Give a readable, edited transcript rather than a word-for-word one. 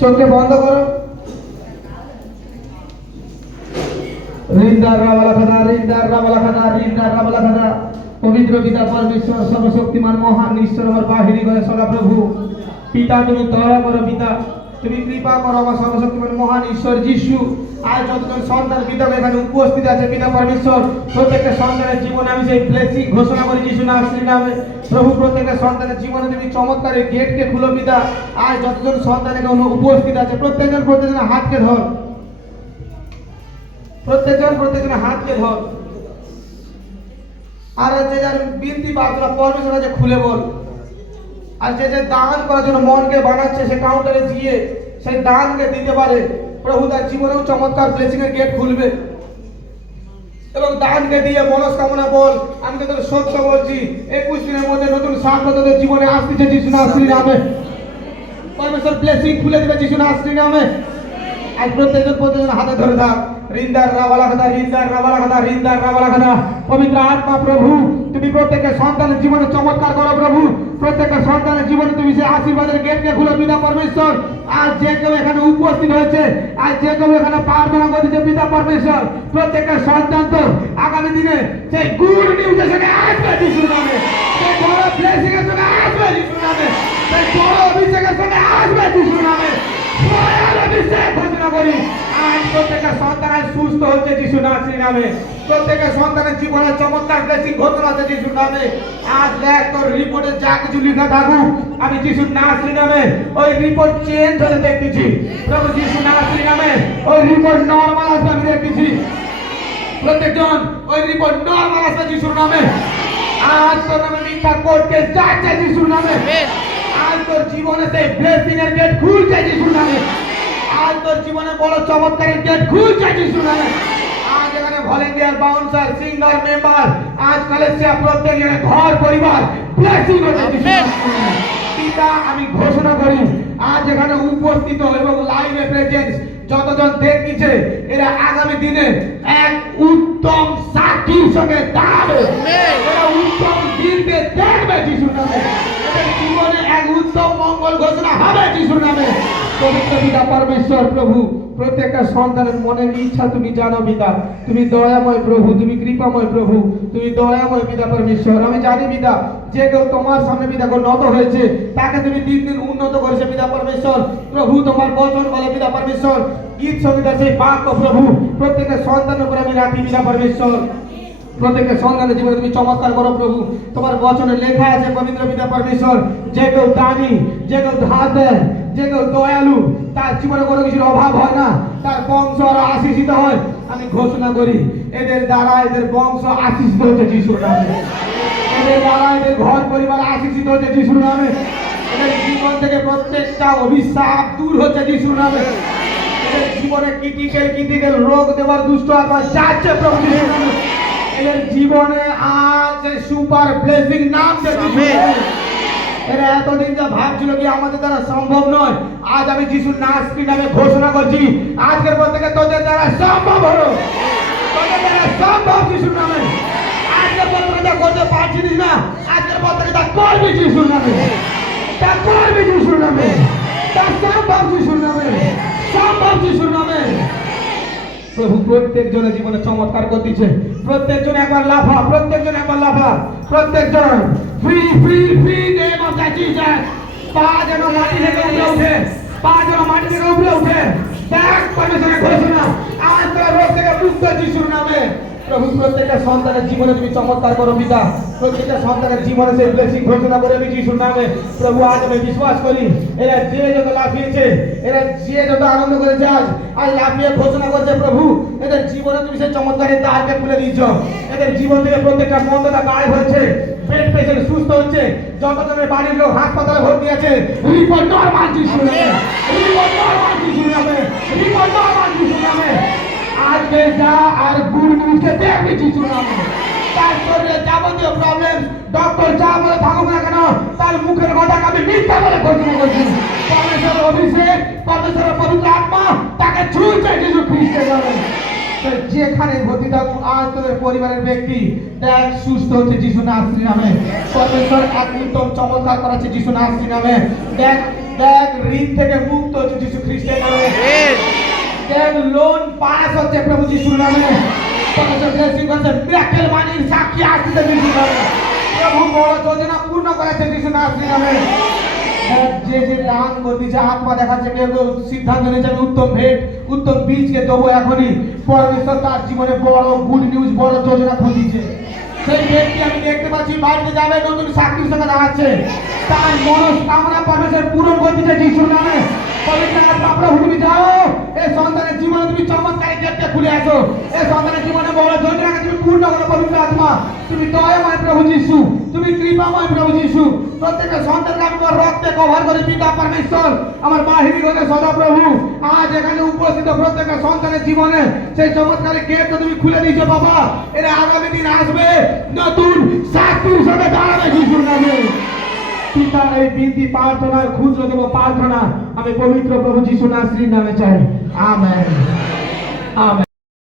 চোখকে বন্ধ করো। রিন্দার রাবালাখানা, রিন্দার রাবালাখানা, রিন্দার রাবালাখানা। পবিত্র পিতা পরমেশ্বর সর্বশক্তিমান মহান ঈশ্বর আমার বাহিনী করে সদা প্রভু পিতা, তুমি দয়া করো পিতা, তুমি কৃপা করো আমার সর্বশক্তিমান মহান ঈশ্বর যিশু। আজ যতজন সন্তান পিতা এখানে উপস্থিত আছে পিতা পরমেশ্বর, প্রত্যেকটা সন্তানের জীবনে আমি সেই ব্লেসিং ঘোষণা করি যিশু নামে। প্রভু প্রত্যেকটা সন্তানের জীবনে তুমি চমৎকার এই গেটকে খুলো পিতা। আজ যতজন সন্তান এখানে উপস্থিত আছে প্রত্যেকজন হাতকে ধর, প্রত্যেকজনের হাতকে ধর। আর যে যার বিনতি প্রার্থনা পরমেশ্বর কাছে খুলে বল। আর যে দান করার জন্য মনকে বানাচ্ছে সে কাউন্টারে গিয়ে সেই দানকে দিতে পারে, প্রভু তার জীবনেও চমৎকার ব্লেসিং এর গেট খুলবে। এবং দানকে দিয়ে মনস্কামনা বল, আমি তোদের সত্য বলছি 21 দিনের মধ্যে নতুন সাফল্য তোদের জীবনে আসছে যিশু নামে। পরমেশ্বর ব্লেসিং খুলে দেবে যিশু নামে। আজ প্রত্যেকজন হাতে ধরে থাক। রিন্দার রাবালাখানা, রিন্দার রাবালাখানা, রিন্দার রাবালাখানা। পবিত্র আত্মা প্রভু তুমি প্রত্যেকের সন্তানের জীবনে চমৎকার করো প্রভু। প্রত্যেকের সন্তানের জীবনে তুমি সেই আশীর্বাদের গেটকে খুলে পিতা পরমেশ্বর। আজ যে কেউ এখানে উপস্থিত হয়েছে, আজ যে কেউ এখানে প্রার্থনা করছে পিতা পরমেশ্বর, প্রত্যেকের সন্তান তো আগামী দিনে সেই গুড নিউজের সঙ্গে আসবে যিশুর নামে, সেই বড় ব্লেসিং এর সঙ্গে আসবে যিশুর নামে, সেই বড় অভিষেকের সঙ্গে আসবে যিশুর নামে। ঘোষণা করি আজ প্রত্যেকের সন্তান সুস্থ হচ্ছে যিশু নামে। প্রত্যেকের সন্তানের জীবনে চমৎকার ব্লেসিং ঘোষণা হচ্ছে যিশু নামে। আজ দেখ তোর রিপোর্টে যা কিছু লেখা থাকুক, আমি যিশু নামে ওই রিপোর্ট চেঞ্জ হতে দেখতেছি প্রভু যিশু নামে। ওই রিপোর্ট নরমাল আসবে আমি দেখতেছি। প্রত্যেকজন ওই রিপোর্ট নরমাল আসবে যিশুর নামে। আজ তোর নামে মিথ্যা করতে যাচ্ছে যিশুর নামে। আজ তোর জীবনে সেই ব্লেসিং এর গেট খুলছে যিশুর নামে। আজ তোর জীবনে বড় চমৎকারের গেট খুলছে যিশুর নামে। আজ এখানে ভলেন্টিয়ার, বাউন্সার, সিঙ্গার, মেম্বার, আজ কালেসিয়া প্রত্যেকের ঘর পরিবার ব্লেসিং হচ্ছে যিশুর নামে। পিতা আমি ঘোষণা করি আজ এখানে উপস্থিত এবং লাইভে প্রেজেন্স যতজন দেখছে এরা আগামী দিনে এক উত্তম সাক্ষীর সঙ্গে দাঁড়াবে। এরা উত্তম দিনকে দেখবে যিশুর নামে। এদের জীবনে এক উত্তম মঙ্গল ঘোষণা হবে যিশুর নামে। পবিত্র পিতা পরমেশ্বর প্রভু প্রত্যেকটা সন্তানের মনের ইচ্ছা তুমি জানো পিতা। তুমি দয়াময় প্রভু, তুমি কৃপাময় প্রভু, তুমি দয়াময় পিতা পরমেশ্বর। আমি জানি পিতা যে কেউ তোমার সামনে পিতা নত হয়েছে তাকে তুমি দিন দিন উন্নত করেছে পিতা পরমেশ্বর। প্রভু তোমার বচন বলে পিতা পরমেশ্বর, গীত সঙ্গীতের সেই বাক্য প্রভু প্রত্যেকের সন্তানের উপরে আমি রাখি পিতা পরমেশ্বর। প্রত্যেকের সন্তানের জীবনে তুমি চমৎকার করো প্রভু। তোমার বচনে লেখা আছে পবিত্র পিতা পরমেশ্বর, যে কেউ দানি, যে কেউ ধার দেয়, যে কেউ দয়ালু, তার জীবনে কোনো কিছুর অভাব হয় না, তার বংশ আরো আশীষিত হয়। আমি ঘোষণা করি এদের দ্বারা এদের বংশ আশীষিত হচ্ছে যিশুর নামে। এদের দ্বারা এদের ঘর পরিবার আশীষিত হচ্ছে যিশুর নামে। এদের জীবন থেকে প্রত্যেকটা অভিশাপ দূর হচ্ছে যিশুর নামে। এদের জীবনে ক্রিটিক্যাল রোগ দেওয়ার দুষ্ট আত্মা যাচ্ছে প্রভু যিশুর নামে। এদের জীবনে আজ সুপার ব্লেসিং নাম দিয়েছে। এরা এতদিন যা ভাবছিল কি আমাদের দ্বারা সম্ভব নয়, আজ আমি যিশুর নামে ঘোষণা করছি আজকের পর থেকে তোদের দ্বারা সম্ভব হলো। তোদের দ্বারা সম্ভব যিশুর নামে। আজকের পর থেকে যা করতে পারছিস না, আজকের পর থেকে তা করবি যিশুর নামে। তা করবি যিশুর নামে। তা সম্ভব যিশুর নামে। সম্ভব যিশুর নামে। প্রভু প্রত্যেক জনের জীবনে চমৎকার করতেছে। প্রত্যেকজন একবার লাফা, প্রত্যেকজন একবার লাফা, প্রত্যেকজন free free free name of the Jesus. পা যেন মাটি থেকে উপরে ওঠে, পা যেন মাটি থেকে উপরে ওঠে। দেখ পরমেশ্বরের ঘোষণা আজ তোরা রোগ থেকে মুক্ত যিশুর নামে। প্রভু প্রত্যেকটা সন্তানের জীবনে তুমি চমৎকার করো পিতা। প্রত্যেকটা সন্তানের জীবনে সেই ব্লেসিং ঘোষণা করে আমি যিশুর নামে। প্রভু আজ আমি বিশ্বাস করি এরা যে যত লাফিয়েছে, এরা যে যত আনন্দ করেছে আজ লাফিয়ে ঘোষণা করছে প্রভু এদের জীবনে তুমি সেই চমৎকারের দ্বারকে খুলে দিচ্ছ। এদের জীবন থেকে প্রত্যেকটা মন্দটা গায়েব হচ্ছে। পেট পেশেন্ট সুস্থ হচ্ছে। যতজনের বাড়ির লোক হাসপাতালে ভর্তি আছে রিপোর্ট নরমাল যিশুর নামে। রিপোর্ট নরমাল যিশুর নামে। রিপোর্ট নরমাল যিশুর নামে। আজকে যা আর গুড নিউজকে দেখবি যিশুর নামে। তার শরীরে যাবতীয় প্রবলেম ডক্টর যা বলে থাকুক না কেন তার মুখের কথাকে আমি মিথ্যা বলে ঘোষণা করছি। পরমেশ্বরের অভিষেক, পরমেশ্বরের পবিত্র আত্মা তাকে ছুঁয়েছে যিশু খ্রিস্টের নামে। যেখানে ভর্তি থাকুক আজ তোদের পরিবারের ব্যক্তি দেখ সুস্থ হচ্ছে যিশু নামে। পরমেশ্বর এক উত্তম চমৎকার করাচ্ছে যিশু নামে। দেখ ঋণ থেকে মুক্ত হচ্ছে যিশু খ্রিস্ট ব্যাংক লোন পাস হচ্ছে প্রভু যিশুর নামে। মিরাকেল মানির সাক্ষী আসছে যিশুর নামে। প্রভু বড় যোজনা পূর্ণ করেছে যিশুর নামে। যে যে দান করতেছে আত্মা দেখাচ্ছে, কেউ কেউ সিদ্ধান্ত নিয়েছে আমি উত্তম ভেট উত্তম বীজকে দেবো এখনই। পরমেশ্বর তার জীবনে বড় গুড নিউজ, বড় যোজনা খুঁজিছে। সেই ব্যক্তি আমি দেখতে পাচ্ছি বাড়িতে যাবে, নতুন সাক্ষীর সঙ্গে দাঁড়াচ্ছে। তার মনস্কামনা পরমেশ্বর পূরণ করতেছে যিশুর নামে। পবিত্র আত্মা প্রভু তুমি যাও, এই সন্তানের জীবনে তুমি চমৎকার গেটটা খুলে আসো। এই সন্তানের জীবনে বড় যোজনাকে তুমি পূর্ণ করো পবিত্র আত্মা। তুমি দয়াময় প্রভু যিশু, তুমি কৃপাময় প্রভু যিশু। প্রত্যেকটা সন্তানকে আমি তোমার রক্তে কভার করে পিতা পরমেশ্বর আমার বাহিনী হলে সদা প্রভু। আজ এখানে উপস্থিত প্রত্যেকটা সন্তানের জীবনে সেই চমৎকার গেটটা তুমি খুলে দিয়েছো বাবা। এরা আগামী দিন আসবে নতুন সাক্ষীর সঙ্গে দাঁড়াবে যিশুর নামে। পিতা এই বিনতি প্রার্থনার ক্ষুদ্রতম প্রার্থনা আমি পবিত্র প্রভু যিশু নাসরির নামে চাই। Amen, amen.